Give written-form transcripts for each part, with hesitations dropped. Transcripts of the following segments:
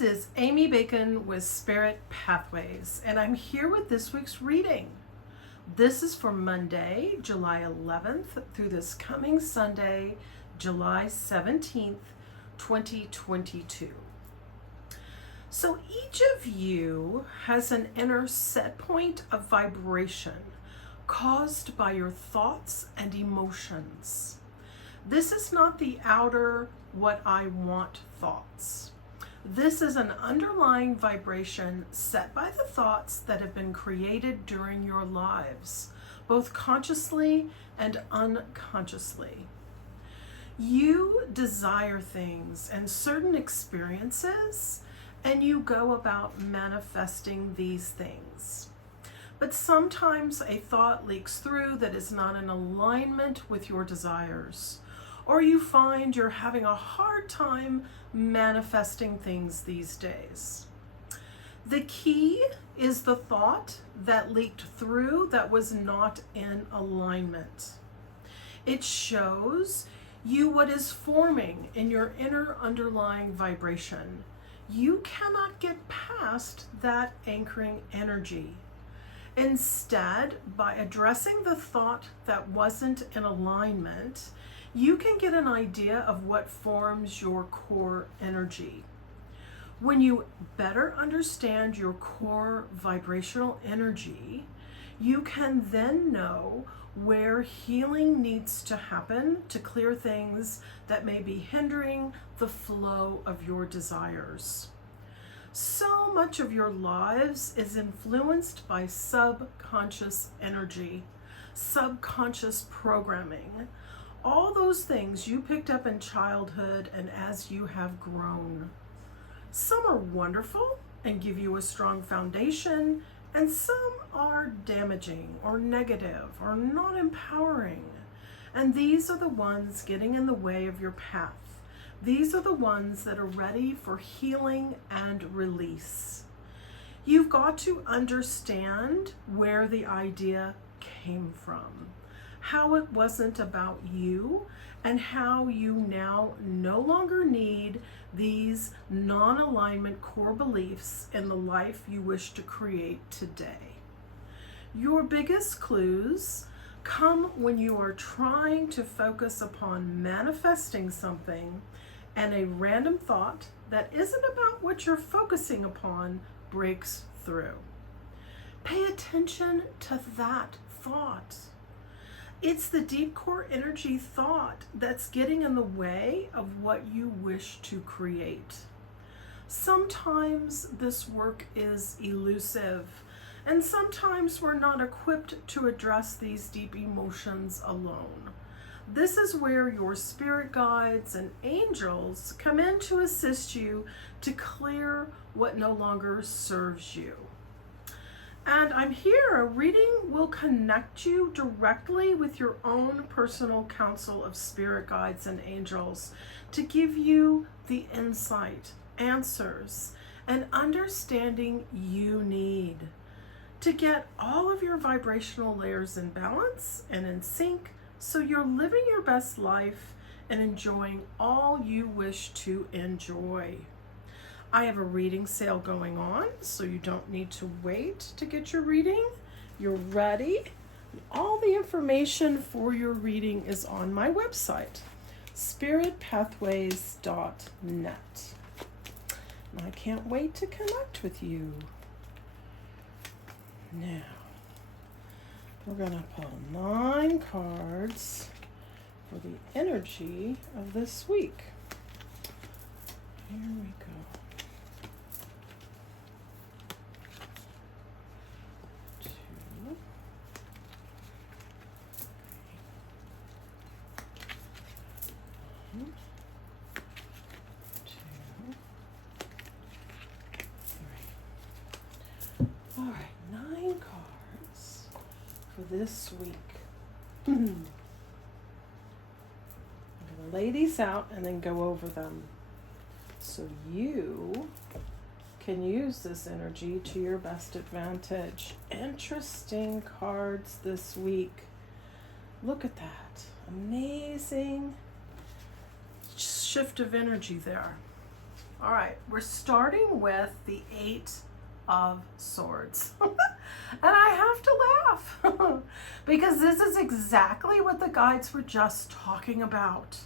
This is Amy Bacon with Spirit Pathways, and I'm here with this week's reading. This is for Monday, July 11th through this coming Sunday, July 17th, 2022. So each of you has an inner set point of vibration caused by your thoughts and emotions. This is not the outer what I want thoughts. This is an underlying vibration set by the thoughts that have been created during your lives, both consciously and unconsciously. You desire things and certain experiences, and you go about manifesting these things. But sometimes a thought leaks through that is not in alignment with your desires, or you find you're having a hard time manifesting things these days. The key is the thought that leaked through that was not in alignment. It shows you what is forming in your inner underlying vibration. You cannot get past that anchoring energy. Instead, by addressing the thought that wasn't in alignment, you can get an idea of what forms your core energy. When you better understand your core vibrational energy, you can then know where healing needs to happen to clear things that may be hindering the flow of your desires. So much of your lives is influenced by subconscious energy, subconscious programming, all those things you picked up in childhood and as you have grown. Some are wonderful and give you a strong foundation, and some are damaging or negative or not empowering. And these are the ones getting in the way of your path. These are the ones that are ready for healing and release. You've got to understand where the idea came from, how it wasn't about you, and how you now no longer need these non-alignment core beliefs in the life you wish to create today. Your biggest clues come when you are trying to focus upon manifesting something and a random thought that isn't about what you're focusing upon breaks through. Pay attention to that thought. It's the deep core energy thought that's getting in the way of what you wish to create. Sometimes this work is elusive, and sometimes we're not equipped to address these deep emotions alone. This is where your spirit guides and angels come in to assist you to clear what no longer serves you. And I'm here, a reading will connect you directly with your own personal council of spirit guides and angels to give you the insight, answers, and understanding you need to get all of your vibrational layers in balance and in sync, so you're living your best life and enjoying all you wish to enjoy. I have a reading sale going on, so you don't need to wait to get your reading. You're ready. All the information for your reading is on my website, spiritpathways.net. And I can't wait to connect with you. Now, we're going to pull 9 cards for the energy of this week. Here we go. All right, 9 cards for this week. I'm going to lay these out and then go over them so you can use this energy to your best advantage. Interesting cards this week. Look at that. Amazing shift of energy there. All right, we're starting with the Eight of Swords. And I have to laugh because this is exactly what the guides were just talking about.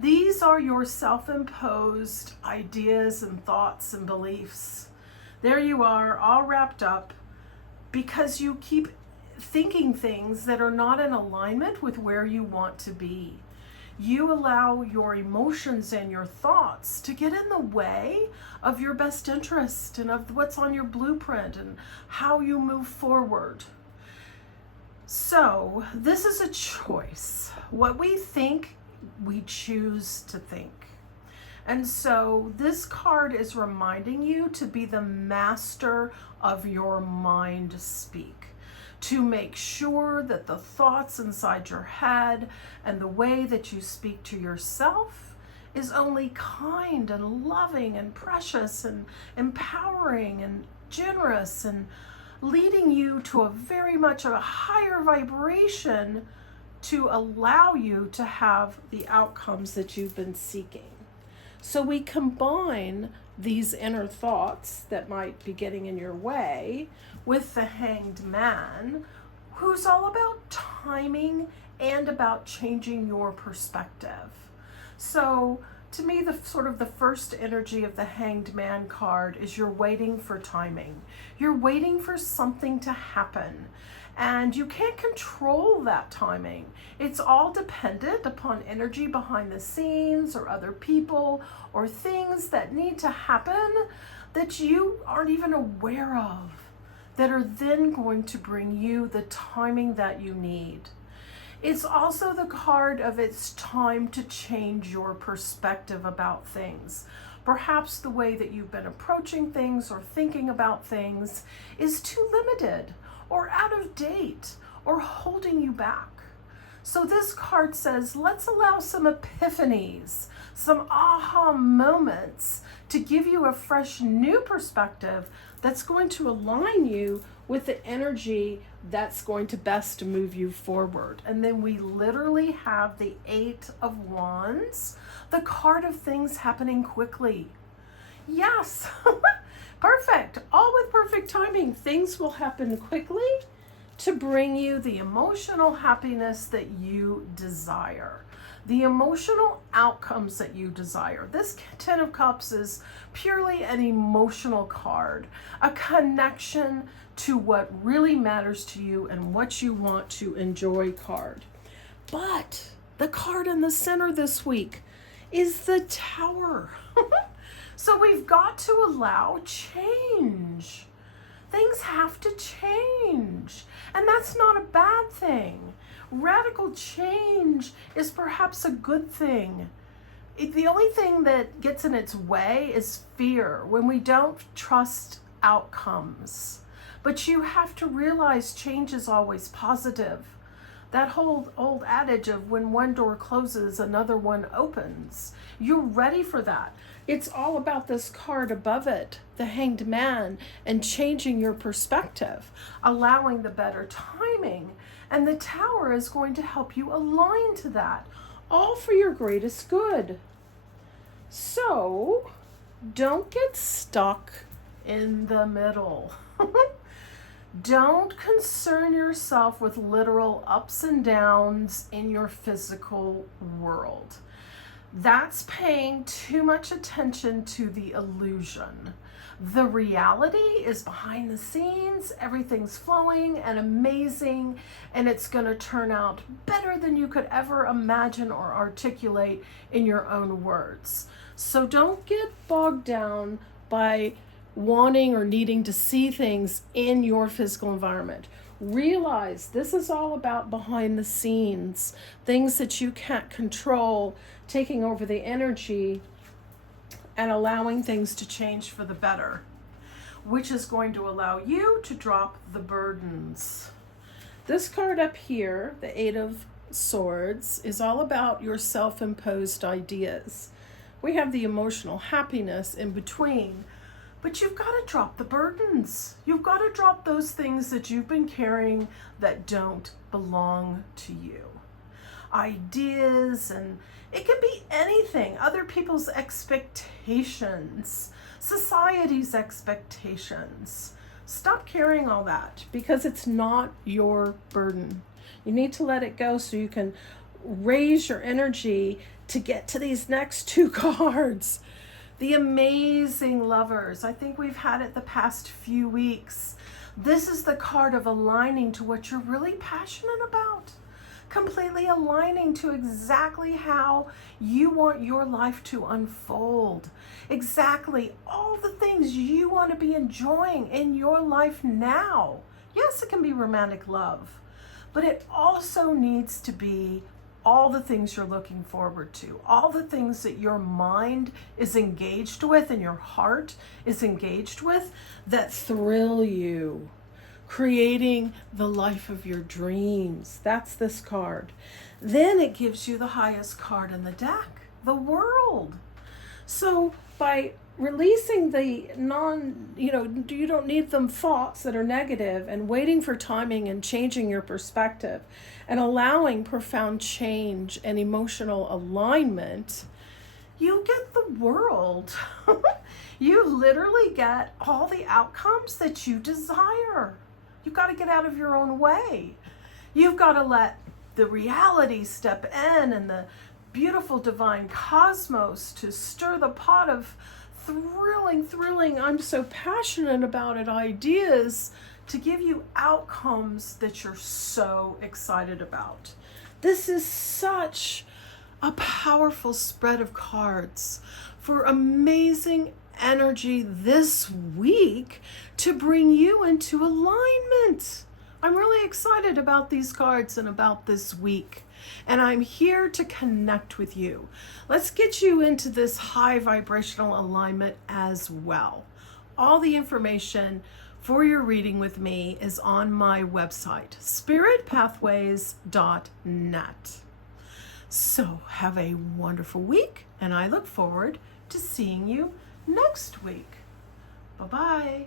These are your self-imposed ideas and thoughts and beliefs. There you are, all wrapped up because you keep thinking things that are not in alignment with where you want to be. You allow your emotions and your thoughts to get in the way of your best interest and of what's on your blueprint and how you move forward. So this is a choice. What we think, we choose to think. And so this card is reminding you to be the master of your mind speak, to make sure that the thoughts inside your head and the way that you speak to yourself is only kind and loving and precious and empowering and generous and leading you to a very much a higher vibration to allow you to have the outcomes that you've been seeking. So we combine these inner thoughts that might be getting in your way with the Hanged Man, who's all about timing and about changing your perspective. So to me, the first energy of the Hanged Man card is you're waiting for timing. You're waiting for something to happen. And you can't control that timing. It's all dependent upon energy behind the scenes or other people or things that need to happen that you aren't even aware of, that are then going to bring you the timing that you need. It's also the card of it's time to change your perspective about things. Perhaps the way that you've been approaching things or thinking about things is too limited or out of date or holding you back. So this card says, let's allow some epiphanies, some aha moments to give you a fresh new perspective that's going to align you with the energy that's going to best move you forward. And then we literally have the Eight of Wands, the card of things happening quickly. Yes, perfect. All with perfect timing. Things will happen quickly to bring you the emotional happiness that you desire, the emotional outcomes that you desire. This Ten of Cups is purely an emotional card, a connection to what really matters to you and what you want to enjoy card. But the card in the center this week is the Tower. So we've got to allow change. Things have to change, and that's not a bad thing. Radical change is perhaps a good thing. The only thing that gets in its way is fear, when we don't trust outcomes. But you have to realize change is always positive. That whole old adage of when one door closes, another one opens. You're ready for that. It's all about this card above it, the Hanged Man, and changing your perspective, allowing the better timing. And the Tower is going to help you align to that, all for your greatest good. So don't get stuck in the middle. Don't concern yourself with literal ups and downs in your physical world. That's paying too much attention to the illusion. The reality is behind the scenes, everything's flowing and amazing, and it's going to turn out better than you could ever imagine or articulate in your own words. So don't get bogged down by wanting or needing to see things in your physical environment. Realize this is all about behind the scenes, things that you can't control, taking over the energy and allowing things to change for the better, which is going to allow you to drop the burdens. This card up here, the Eight of Swords, is all about your self-imposed ideas. We have the emotional happiness in between, but you've got to drop the burdens. You've got to drop those things that you've been carrying that don't belong to you. ideas, and it can be anything. Other people's expectations, society's expectations. Stop carrying all that because it's not your burden. You need to let it go so you can raise your energy to get to these next two cards. The Amazing Lovers. I think we've had it the past few weeks. This is the card of aligning to what you're really passionate about. Completely aligning to exactly how you want your life to unfold. Exactly all the things you want to be enjoying in your life now. Yes, it can be romantic love, but it also needs to be all the things you're looking forward to, all the things that your mind is engaged with and your heart is engaged with that thrill you. Creating the life of your dreams. That's this card. Then it gives you the highest card in the deck, the World. So by releasing the you don't need them thoughts that are negative and waiting for timing and changing your perspective and allowing profound change and emotional alignment, you get the World. You literally get all the outcomes that you desire. You've got to get out of your own way. You've got to let the reality step in and the beautiful divine cosmos to stir the pot of thrilling, I'm so passionate about it ideas to give you outcomes that you're so excited about. This is such a powerful spread of cards for amazing energy this week to bring you into alignment. I'm really excited about these cards and about this week, and I'm here to connect with you. Let's get you into this high vibrational alignment as well. All the information for your reading with me is on my website, spiritpathways.net. So have a wonderful week, and I look forward to seeing you next week. Bye-bye.